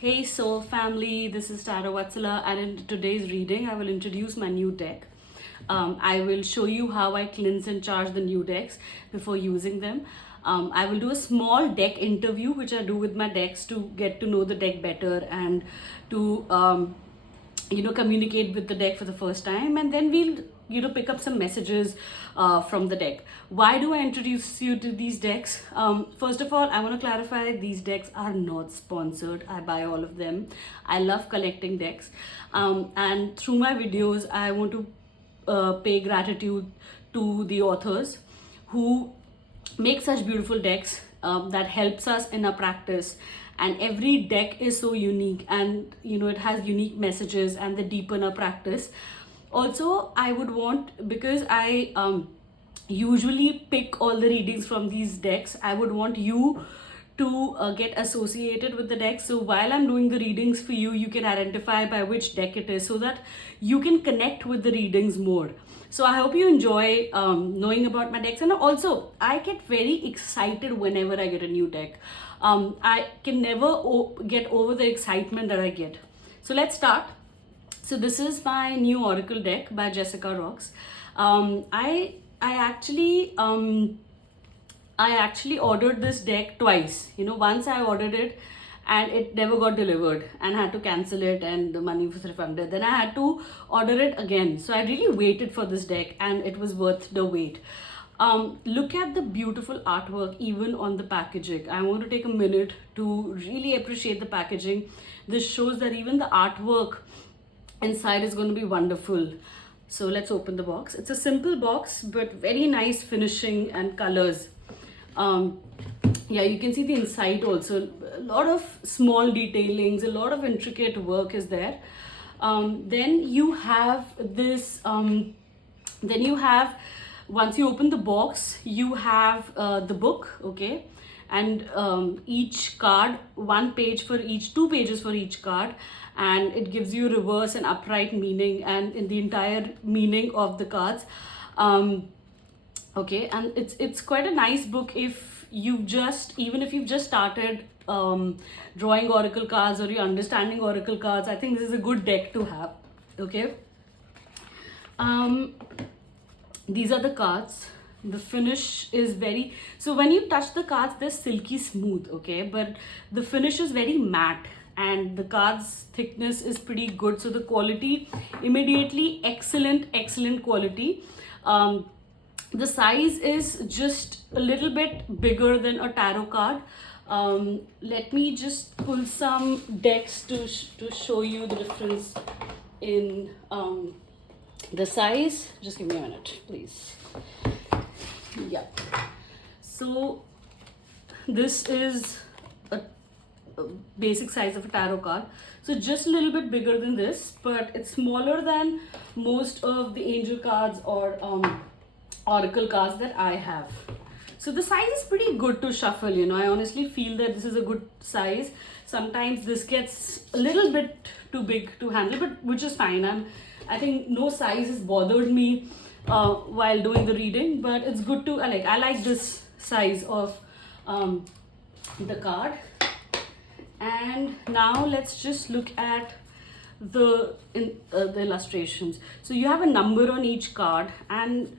Hey Soul family, this is Tara Vatsala, and in today's reading, I will introduce my new deck. I will show you how I cleanse and charge the new decks before using them. I will do a small deck interview, which I do with my decks to get to know the deck better and to communicate with the deck for the first time, and then we'll pick up some messages from the deck. Why do I introduce you to these decks? First of all, I want to clarify, these decks are not sponsored. I buy all of them. I love collecting decks, and through my videos I want to pay gratitude to the authors who make such beautiful decks that helps us in our practice. And every deck is so unique, and it has unique messages, and they deepen our practice. Also, I would want, because I usually pick all the readings from these decks, I would want you to get associated with the deck. So while I'm doing the readings for you, you can identify by which deck it is, so that you can connect with the readings more. So I hope you enjoy knowing about my decks. And also, I get very excited whenever I get a new deck. I can never get over the excitement that I get. So let's start. So this is my new Oracle deck by Jessica Roux. I actually ordered this deck twice. Once I ordered it and it never got delivered and I had to cancel it and the money was refunded. Then I had to order it again. So I really waited for this deck and it was worth the wait. Look at the beautiful artwork even on the packaging. I want to take a minute to really appreciate the packaging. This shows that even the artwork inside is going to be wonderful. So let's open the box. It's a simple box but very nice finishing and colors. Yeah, you can see the inside also. A lot of small detailings, a lot of intricate work is there. Then you have this, once you open the box, you have the book, okay? And each card, one page for each, 2 pages for each card, and it gives you reverse and upright meaning and in the entire meaning of the cards. Okay, and it's quite a nice book if you've just started drawing oracle cards, or you're understanding oracle cards. I think this is a good deck to have. Okay. These are the cards. The finish is very, so when you touch the cards, they're silky smooth, okay, but the finish is very matte and the cards thickness is pretty good. So the quality immediately excellent quality. The size is just a little bit bigger than a tarot card. Let me just pull some decks to show you the difference in the size. Just give me a minute, please. Yeah. So this is a basic size of a tarot card. So just a little bit bigger than this, but it's smaller than most of the angel cards or oracle cards that I have. So the size is pretty good to shuffle. I honestly feel that this is a good size. Sometimes this gets a little bit too big to handle, but which is fine. I think no size has bothered me while doing the reading, but it's good to, I like this size of the card. And now let's just look at the illustrations. So you have a number on each card, and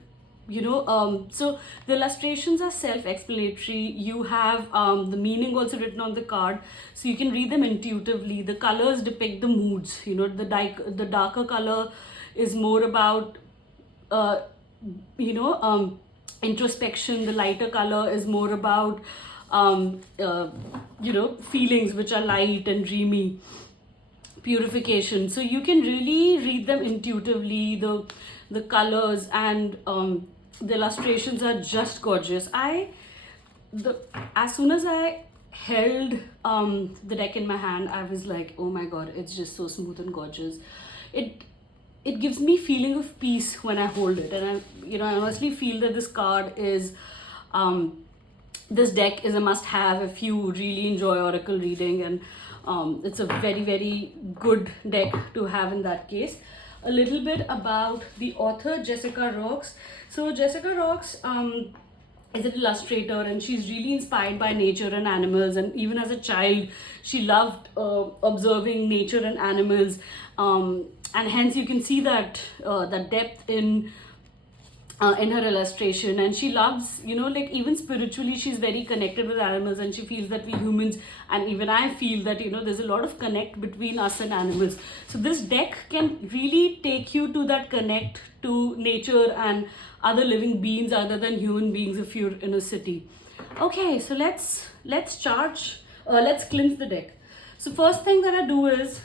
so the illustrations are self-explanatory. You have the meaning also written on the card, so you can read them intuitively. The colors depict the moods. The darker color is more about introspection. The lighter color is more about feelings which are light and dreamy, purification. So you can really read them intuitively. The colors and the illustrations are just gorgeous. As soon as I held the deck in my hand, I was like, oh my god, it's just so smooth and gorgeous. It gives me feeling of peace when I hold it, and I honestly feel that this card is this deck is a must-have if you really enjoy oracle reading, and it's a very good deck to have in that case. A little bit about the author, Jessica Roux. So Jessica Roux is an illustrator, and she's really inspired by nature and animals, and even as a child she loved observing nature and animals, and hence you can see that that depth in her illustration. And she loves, you know, like even spiritually she's very connected with animals, and she feels that we humans, and even I feel that, you know, there's a lot of connect between us and animals. So this deck can really take you to that connect to nature and other living beings other than human beings if you're in a city. Okay, so let's let's cleanse the deck. So first thing that I do is,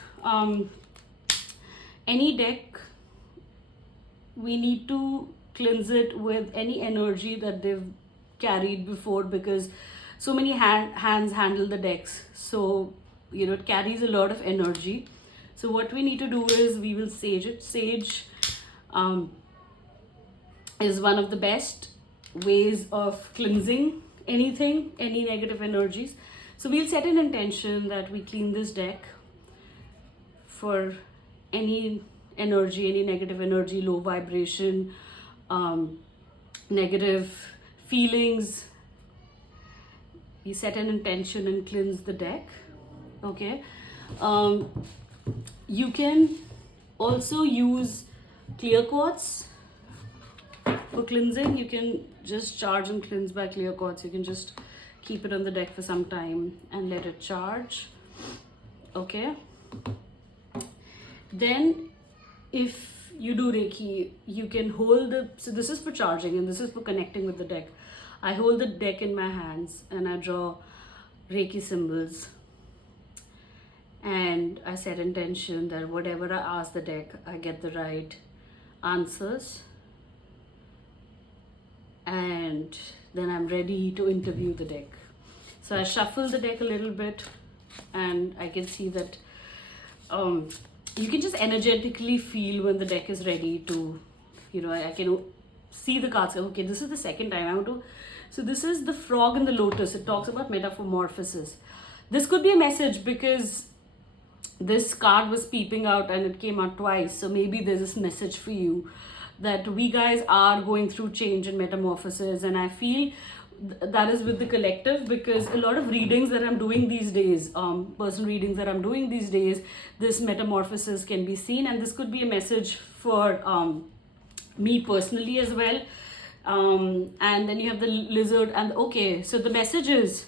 any deck, we need to cleanse it with any energy that they've carried before, because so many hands handle the decks, so you know it carries a lot of energy. So what we need to do is we will sage it. Sage is one of the best ways of cleansing anything, any negative energies. So we'll set an intention that we clean this deck for any energy, any negative energy, low vibration, negative feelings. We set an intention and cleanse the deck. Okay. You can also use clear quartz for cleansing. You can just charge and cleanse by clear quartz. You can just keep it on the deck for some time and let it charge. Okay. Then if you do Reiki, you can hold the, so this is for charging and this is for connecting with the deck. I hold the deck in my hands and I draw Reiki symbols, and I set intention that whatever I ask the deck, I get the right answers, and then I'm ready to interview the deck. So I shuffle the deck a little bit, and I can see that you can just energetically feel when the deck is ready to, you know, I can see the cards. Okay, this is the second time I want to. So this is the frog and the lotus. It talks about metamorphosis. This could be a message because this card was peeping out and it came out twice. So maybe there's this message for you that we guys are going through change and metamorphosis. And I feel that is with the collective, because a lot of readings that I'm doing these days, personal readings that I'm doing these days, this metamorphosis can be seen, and this could be a message for me personally as well. And then you have the lizard, and okay, so the message is,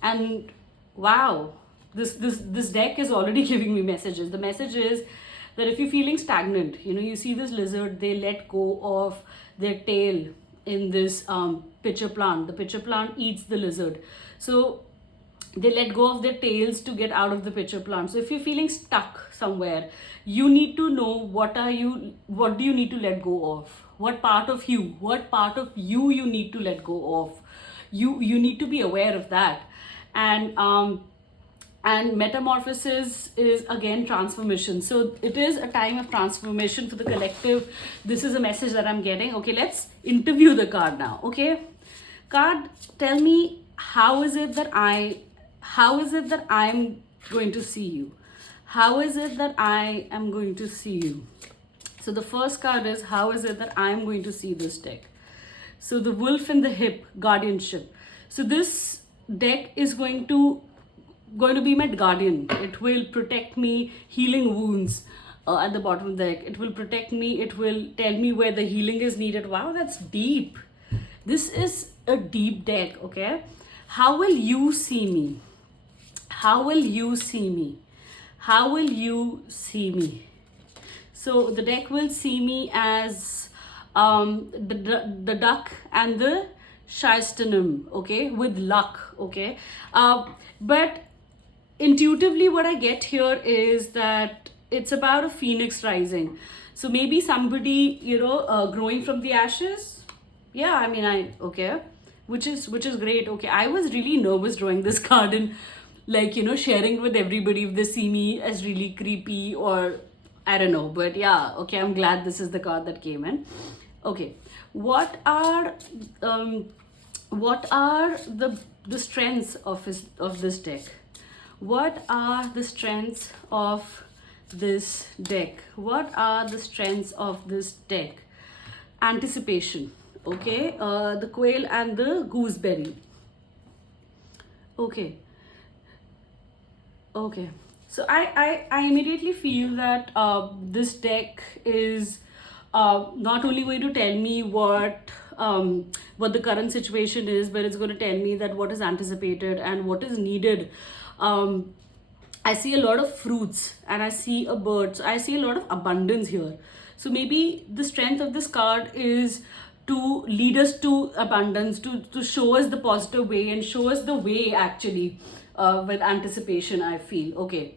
and wow, this deck is already giving me messages. The message is that if you're feeling stagnant, you know, you see this lizard, they let go of their tail in this pitcher plant. The pitcher plant eats the lizard, so they let go of their tails to get out of the pitcher plant. So if you're feeling stuck somewhere, you need to know what do you need to let go of, what part of you you need to let go of. You need to be aware of that. And metamorphosis is again transformation. So it is a time of transformation for the collective. This is a message that I'm getting. Okay, let's interview the card now. Okay, card, tell me, how is it that I'm going to see you? How is it that I am going to see you? So the first card is, how is it that I'm going to see this deck? So the wolf in the hip, guardianship. So this deck is going to be my guardian. It will protect me, healing wounds at the bottom of the deck. It will protect me. It will tell me where the healing is needed. Wow, that's deep. This is a deep deck, okay? How will you see me? How will you see me? How will you see me? So the deck will see me as the duck and the Shaistanum, okay, with luck, okay? But intuitively what I get here is that it's about a phoenix rising. So maybe somebody, you know, growing from the ashes. Yeah, I mean, okay, which is great. Okay, I was really nervous drawing this card and, like, you know, sharing with everybody if they see me as really creepy or I don't know, but yeah, okay, I'm glad this is the card that came in. Okay, what are the strengths of this deck? What are the strengths of this deck? What are the strengths of this deck? Anticipation. Okay, the quail and the gooseberry. Okay, okay. So I immediately feel that this deck is not only going to tell me what the current situation is, but it's going to tell me that what is anticipated and what is needed. Um, I see a lot of fruits and I see a bird. So I see a lot of abundance here. So maybe the strength of this card is to lead us to abundance, to show us the positive way and show us the way actually with anticipation, I feel. Okay.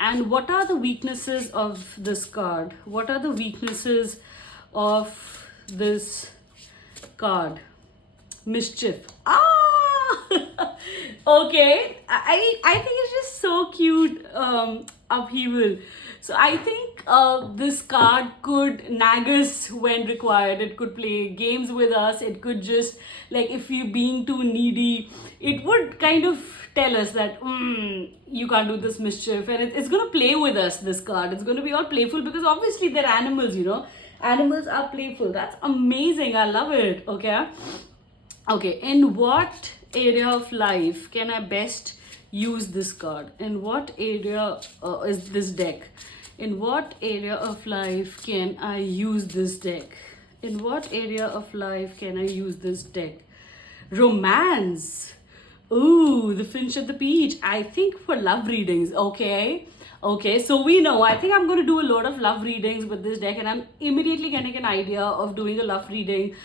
And what are the weaknesses of this card? What are the weaknesses of this card? Mischief. Okay, I think it's just so cute. Upheaval. So I think this card could nag us when required. It could play games with us. It could just, like, if you're being too needy, it would kind of tell us that you can't do this mischief, and it's going to play with us. This card, it's going to be all playful because obviously they're animals, you know. Animals are playful. That's amazing. I love it. Okay, in what area of life can I best use this card? In what area is this deck? In what area of life can I use this deck? In what area of life can I use this deck? Romance. Ooh, the Finch at the Beach. I think for love readings. Okay, so we know. I think I'm going to do a lot of love readings with this deck, and I'm immediately getting an idea of doing a love reading.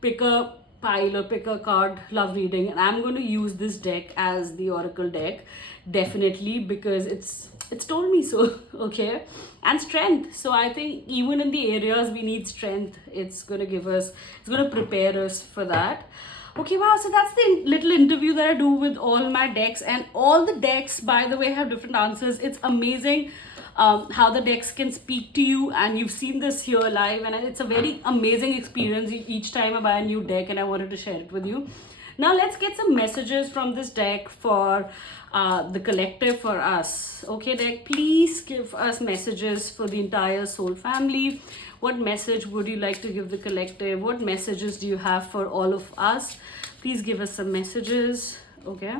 Pick a pile or pick a card love reading, and I'm going to use this deck as the oracle deck, definitely, because it's told me so. Okay, and strength. So I think even in the areas we need strength, it's going to prepare us for that. Okay, wow, so that's the little interview that I do with all my decks, and all the decks, by the way, have different answers. It's amazing how the decks can speak to you, and you've seen this here live, and it's a very amazing experience each time I buy a new deck, and I wanted to share it with you. Now let's get some messages from this deck for the collective, for us. Okay, deck, please give us messages for the entire soul family. What message would you like to give the collective? What messages do you have for all of us? Please give us some messages. Okay,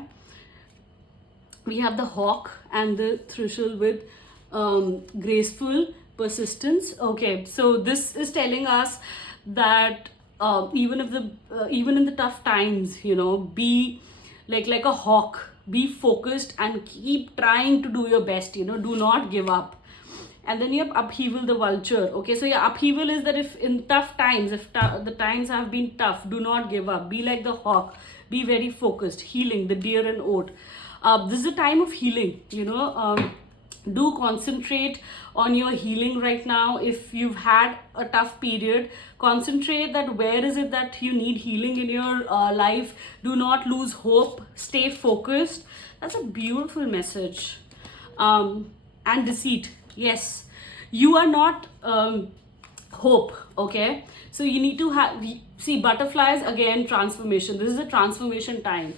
we have the hawk and the thrishul with graceful persistence. Okay, so this is telling us that even in the tough times, you know, be like a hawk, be focused and keep trying to do your best, you know, do not give up. And then you have upheaval, the vulture. Okay, so yeah, upheaval is that if in tough times, the times have been tough, do not give up, be like the hawk, be very focused. Healing, the deer and oat. This is a time of healing, you know. Do concentrate on your healing right now. If you've had a tough period, concentrate that where is it that you need healing in your life. Do not lose hope, stay focused. That's a beautiful message. And deceit, yes, you are not hope. Okay, so you need to see butterflies again, transformation. This is a transformation time.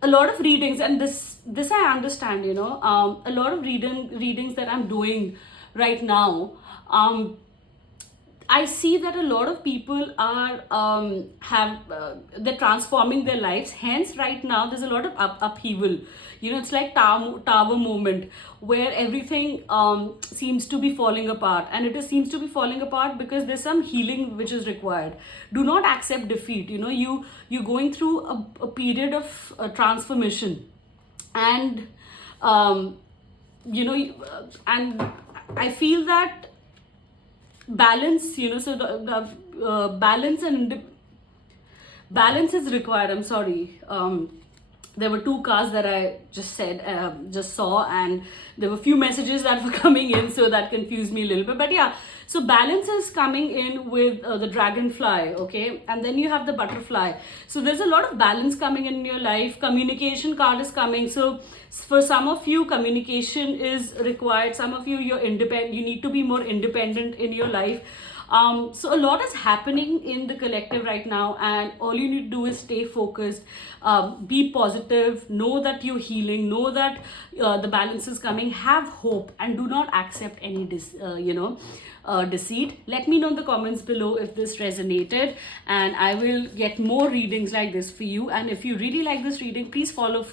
A lot of readings, and this I understand, you know, a lot of readings that I'm doing right now, I see that a lot of people are they're transforming their lives. Hence, right now there's a lot of upheaval. You know, it's like tower moment where everything seems to be falling apart, and seems to be falling apart because there's some healing which is required. Do not accept defeat. You know, you're going through a period of transformation, and you know, and I feel that balance, you know, so the balance is required. I'm sorry, there were two cards that I just saw, and there were few messages that were coming in, so that confused me a little bit. But yeah, so balance is coming in with the dragonfly. Okay, and then you have the butterfly. So there's a lot of balance coming in your life. Communication card is coming. So for some of you, communication is required. Some of you, you're independent. You need to be more independent in your life. So a lot is happening in the collective right now, and all you need to do is stay focused, be positive, know that you're healing, know that the balance is coming, have hope, and do not accept any deceit. Let me know in the comments below if this resonated, and I will get more readings like this for you. And if you really like this reading, please follow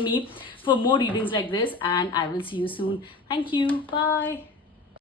me for more readings like this, and I will see you soon. Thank you. Bye.